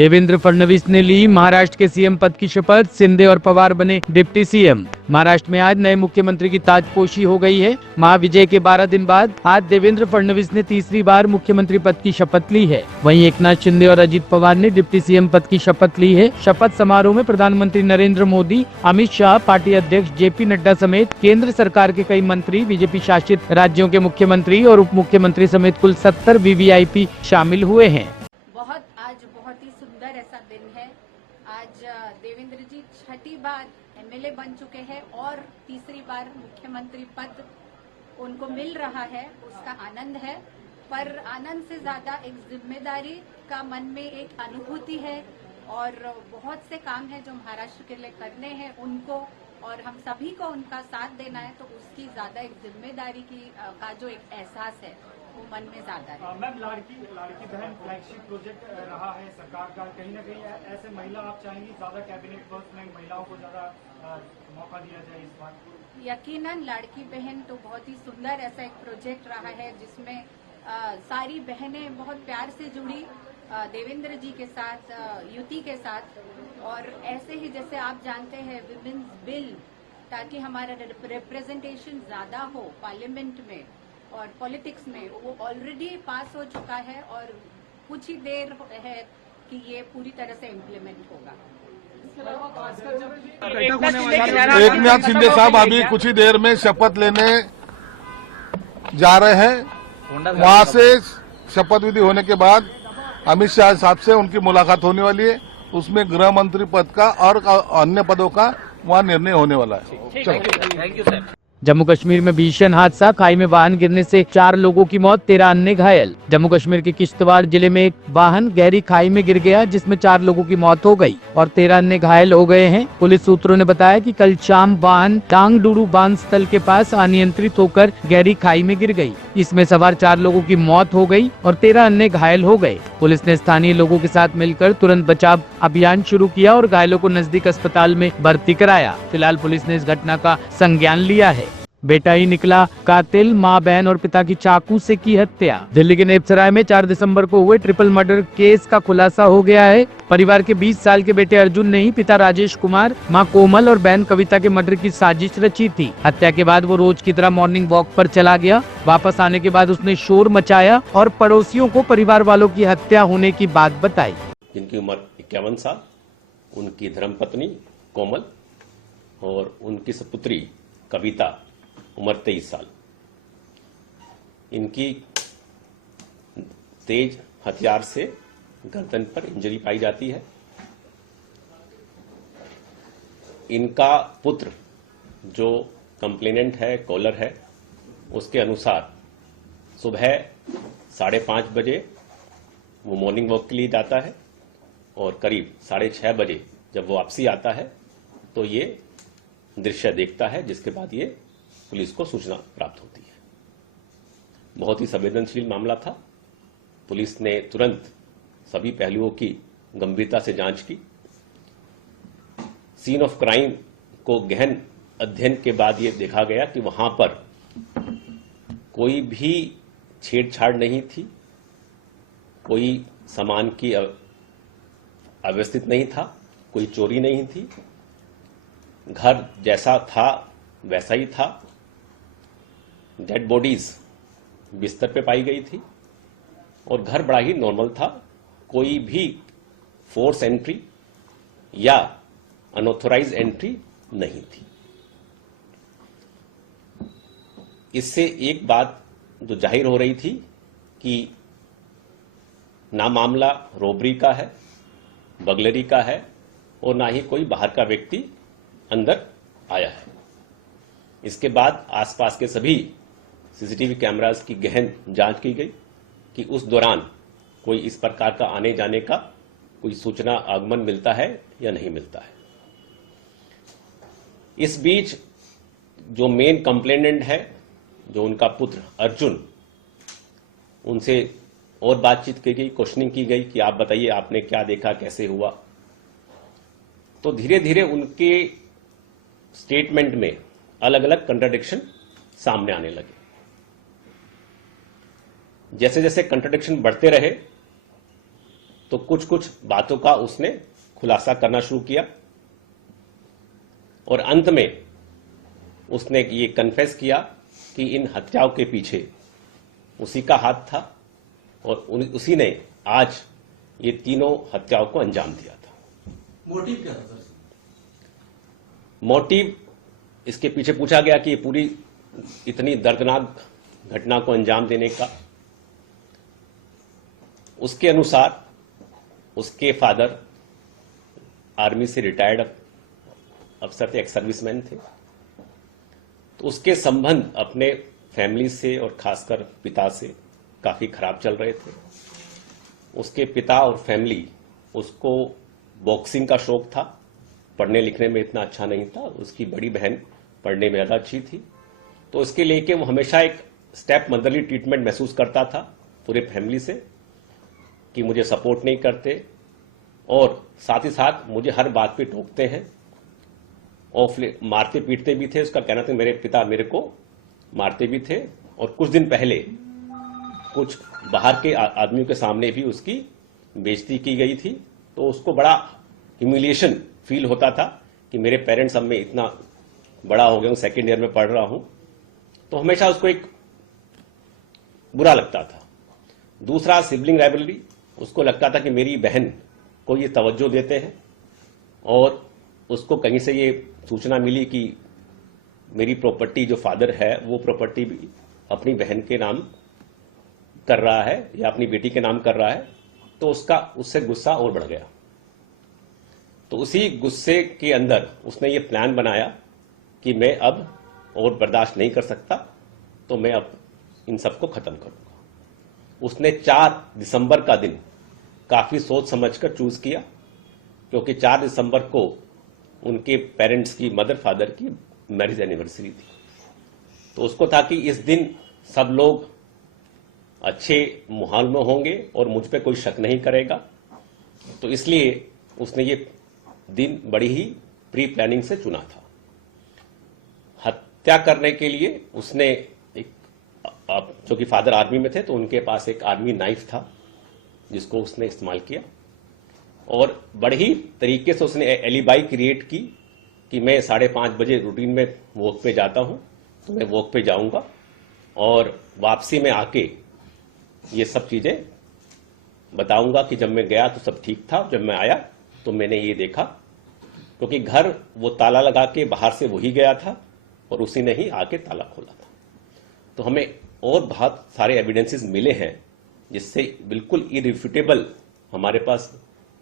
देवेंद्र फडणवीस ने ली महाराष्ट्र के सीएम पद की शपथ, शिंदे और पवार बने डिप्टी सीएम। महाराष्ट्र में आज नए मुख्यमंत्री की ताजपोशी हो गई है। महाविजय के 12 दिन बाद आज देवेंद्र फडणवीस ने तीसरी बार मुख्यमंत्री पद की शपथ ली है। वहीं एकनाथ शिंदे और अजित पवार ने डिप्टी सीएम पद की शपथ ली है। शपथ समारोह में प्रधानमंत्री नरेंद्र मोदी, अमित शाह, पार्टी अध्यक्ष जेपी नड्डा समेत केंद्र सरकार के कई मंत्री, बीजेपी शासित राज्यों के मुख्यमंत्री और उप मुख्यमंत्री समेत कुल 70 वीवीआईपी शामिल हुए हैं। आज बहुत ही सुंदर ऐसा दिन है। आज देवेंद्र जी छठी बार एमएलए बन चुके हैं और तीसरी बार मुख्यमंत्री पद उनको मिल रहा है, उसका आनंद है। पर आनंद से ज्यादा एक जिम्मेदारी का मन में एक अनुभूति है और बहुत से काम है जो महाराष्ट्र के लिए करने हैं उनको, और हम सभी को उनका साथ देना है, तो उसकी ज्यादा एक जिम्मेदारी का जो एक एहसास है वो मन में ज्यादा है। मैम, लाड़की बहन फ्लैगशिप प्रोजेक्ट रहा है सरकार का, कहीं ना कहीं ऐसे महिला आप चाहेंगी ज्यादा कैबिनेट वर्क में महिलाओं को ज्यादा मौका दिया जाए इस बार? यकीनन लाड़की बहन तो बहुत ही सुंदर ऐसा एक प्रोजेक्ट रहा है जिसमें सारी बहनें बहुत प्यार से जुड़ी देवेंद्र जी के साथ, युति के साथ, और ऐसे ही जैसे आप जानते हैं विमेन्स बिल, ताकि हमारा रिप्रेजेंटेशन ज्यादा हो पार्लियामेंट में और पॉलिटिक्स में, वो ऑलरेडी पास हो चुका है और कुछ ही देर है कि ये पूरी तरह से इम्प्लीमेंट होगा। एकनाथ शिंदे साहब अभी कुछ ही देर में शपथ लेने जा रहे हैं। वहां से शपथ विधि होने के बाद अमित शाह साहब से उनकी मुलाकात होने वाली है। उसमें गृह मंत्री पद का और अन्य पदों का वहां निर्णय होने वाला है। Thank you sir. Jammu Kashmir में भीषण हादसा, खाई में वाहन गिरने से 4 लोगों की मौत, 13 अन्य घायल। जम्मू कश्मीर के किश्तवाड़ जिले में एक वाहन गहरी खाई में गिर गया जिसमें 4 लोगों की मौत हो गई और 13 अन्य घायल हो गए हैं। पुलिस सूत्रों ने बताया कि कल शाम वाहन टांगडूडू बांध स्थल के पास अनियंत्रित होकर गहरी खाई में गिर गई। इसमें सवार 4 लोगों की मौत हो गई और 13 अन्य घायल हो गए। पुलिस ने स्थानीय लोगों के साथ मिलकर तुरंत बचाव अभियान शुरू किया और घायलों को नजदीक अस्पताल में भर्ती कराया। फिलहाल पुलिस ने इस घटना का संज्ञान लिया है। बेटा ही निकला कातिल, मां, बहन और पिता की चाकू से की हत्या। दिल्ली के नेपसराय में 4 दिसंबर को हुए ट्रिपल मर्डर केस का खुलासा हो गया है। परिवार के 20 साल के बेटे अर्जुन ने ही पिता राजेश कुमार, मां कोमल और बहन कविता के मर्डर की साजिश रची थी। हत्या के बाद वो रोज की तरह मॉर्निंग वॉक पर चला गया। वापस आने के बाद उसने शोर मचाया और पड़ोसियों को परिवार वालों की हत्या होने की बात बताई। जिनकी उम्र 51 साल, उनकी धर्मपत्नी कोमल और उनकी सपुत्री कविता उम्र 23 साल। इनकी तेज हथियार से गर्दन पर इंजरी पाई जाती है। इनका पुत्र जो कंप्लेनेंट है, कॉलर है, उसके अनुसार सुबह 5:30 बजे वो मॉर्निंग वॉक के लिए जाता है और करीब 6:30 बजे जब वो वापसी आता है तो ये दृश्य देखता है, जिसके बाद ये पुलिस को सूचना प्राप्त होती है। बहुत ही संवेदनशील मामला था। पुलिस ने तुरंत सभी पहलुओं की गंभीरता से जांच की। सीन ऑफ क्राइम को गहन अध्ययन के बाद ये देखा गया कि वहां पर कोई भी छेड़छाड़ नहीं थी, कोई सामान की अव्यवस्थित नहीं था, कोई चोरी नहीं थी। घर जैसा था वैसा ही था। डेड बॉडीज बिस्तर पे पाई गई थी और घर बड़ा ही नॉर्मल था। कोई भी फोर्स एंट्री या अनऑथोराइज एंट्री नहीं थी। इससे एक बात जो जाहिर हो रही थी कि ना मामला रॉबरी का है, बगलरी का है और ना ही कोई बाहर का व्यक्ति अंदर आया है। इसके बाद आसपास के सभी सीसीटीवी कैमरास की गहन जांच की गई कि उस दौरान कोई इस प्रकार का आने जाने का कोई सूचना आगमन मिलता है या नहीं मिलता है। इस बीच जो मेन कंप्लेनेंट है, जो उनका पुत्र अर्जुन, उनसे और बातचीत की गई, क्वेश्चनिंग की गई कि आप बताइए आपने क्या देखा, कैसे हुआ। तो धीरे धीरे उनके स्टेटमेंट में अलग अलग कंट्राडिक्शन सामने आने लगे। जैसे जैसे कंट्राडिक्शन बढ़ते रहे तो कुछ कुछ बातों का उसने खुलासा करना शुरू किया और अंत में उसने ये कन्फेस किया कि इन हत्याओं के पीछे उसी का हाथ था और उसी ने आज ये तीनों हत्याओं को अंजाम दिया था। मोटिव क्या था सर? मोटिव इसके पीछे पूछा गया कि ये पूरी इतनी दर्दनाक घटना को अंजाम देने का, उसके अनुसार उसके फादर आर्मी से रिटायर्ड अफसर थे, एक्स सर्विसमैन थे, तो उसके संबंध अपने फैमिली से और खासकर पिता से काफी खराब चल रहे थे। उसके पिता और फैमिली, उसको बॉक्सिंग का शौक था, पढ़ने लिखने में इतना अच्छा नहीं था, उसकी बड़ी बहन पढ़ने में ज्यादा अच्छी थी, तो इसके लेके वो हमेशा एक स्टेप मदरली ट्रीटमेंट महसूस करता था पूरे फैमिली से कि मुझे सपोर्ट नहीं करते और साथ ही साथ मुझे हर बात पे टोकते हैं और मारते पीटते भी थे। उसका कहना था मेरे पिता मेरे को मारते भी थे और कुछ दिन पहले कुछ बाहर के आदमियों के सामने भी उसकी बेइज्जती की गई थी, तो उसको बड़ा ह्यूमिलिएशन फील होता था कि मेरे पेरेंट्स अब मैं इतना बड़ा हो गया हूं, सेकेंड ईयर में पढ़ रहा हूं, तो हमेशा उसको एक बुरा लगता था। दूसरा सिबलिंग राइवलरी, उसको लगता था कि मेरी बहन को ये तवज्जो देते हैं और उसको कहीं से ये सूचना मिली कि मेरी प्रॉपर्टी जो फादर है वो प्रॉपर्टी भी अपनी बहन के नाम कर रहा है या अपनी बेटी के नाम कर रहा है, तो उससे गुस्सा और बढ़ गया। तो उसी गुस्से के अंदर उसने ये प्लान बनाया कि मैं अब और बर्दाश्त नहीं कर सकता, तो मैं अब इन सबको खत्म करूंगा। उसने 4 दिसंबर का दिन काफी सोच समझकर चूज किया, क्योंकि 4 दिसंबर को उनके पेरेंट्स की, मदर फादर की मैरिज एनिवर्सरी थी, तो उसको था कि इस दिन सब लोग अच्छे माहौल में होंगे और मुझ पे कोई शक नहीं करेगा, तो इसलिए उसने ये दिन बड़ी ही प्री प्लानिंग से चुना था। हत्या करने के लिए उसने एक, जो कि फादर आर्मी में थे तो उनके पास एक आर्मी नाइफ था जिसको उसने इस्तेमाल किया और बड़े ही तरीके से उसने एलिबाई क्रिएट की कि मैं 5:30 बजे रूटीन में वॉक पे जाता हूं, तो मैं वॉक पे जाऊंगा और वापसी में आके ये सब चीजें बताऊंगा कि जब मैं गया तो सब ठीक था, जब मैं आया तो मैंने ये देखा, क्योंकि घर वो ताला लगा के बाहर से वही गया था और उसी ने ही आके ताला खोला था। तो हमें और बहुत सारे एविडेंसेस मिले हैं जिससे बिल्कुल इरिफ्यूटेबल हमारे पास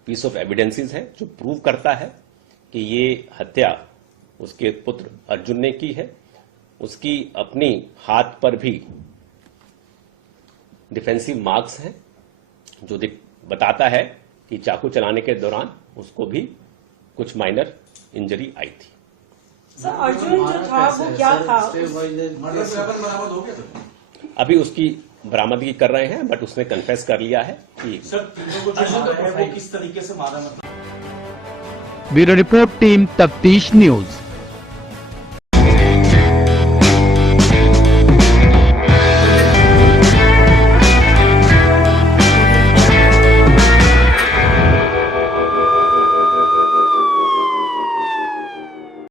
पीस ऑफ एविडेंसेस है जो प्रूव करता है कि ये हत्या उसके पुत्र अर्जुन ने की है। उसकी अपनी हाथ पर भी डिफेंसिव मार्क्स हैं जो बताता है कि चाकू चलाने के दौरान उसको भी कुछ माइनर इंजरी आई थी। सर अर्जुन जो था वो क्या था? अभी उसकी बरामदगी कर रहे हैं, बट उसने कन्फेस कर लिया है कि सर तीनों को जो मारा है वो किस तरीके से मारा, मतलब ब्यूरो रिपोर्ट टीम तफ्तीश न्यूज।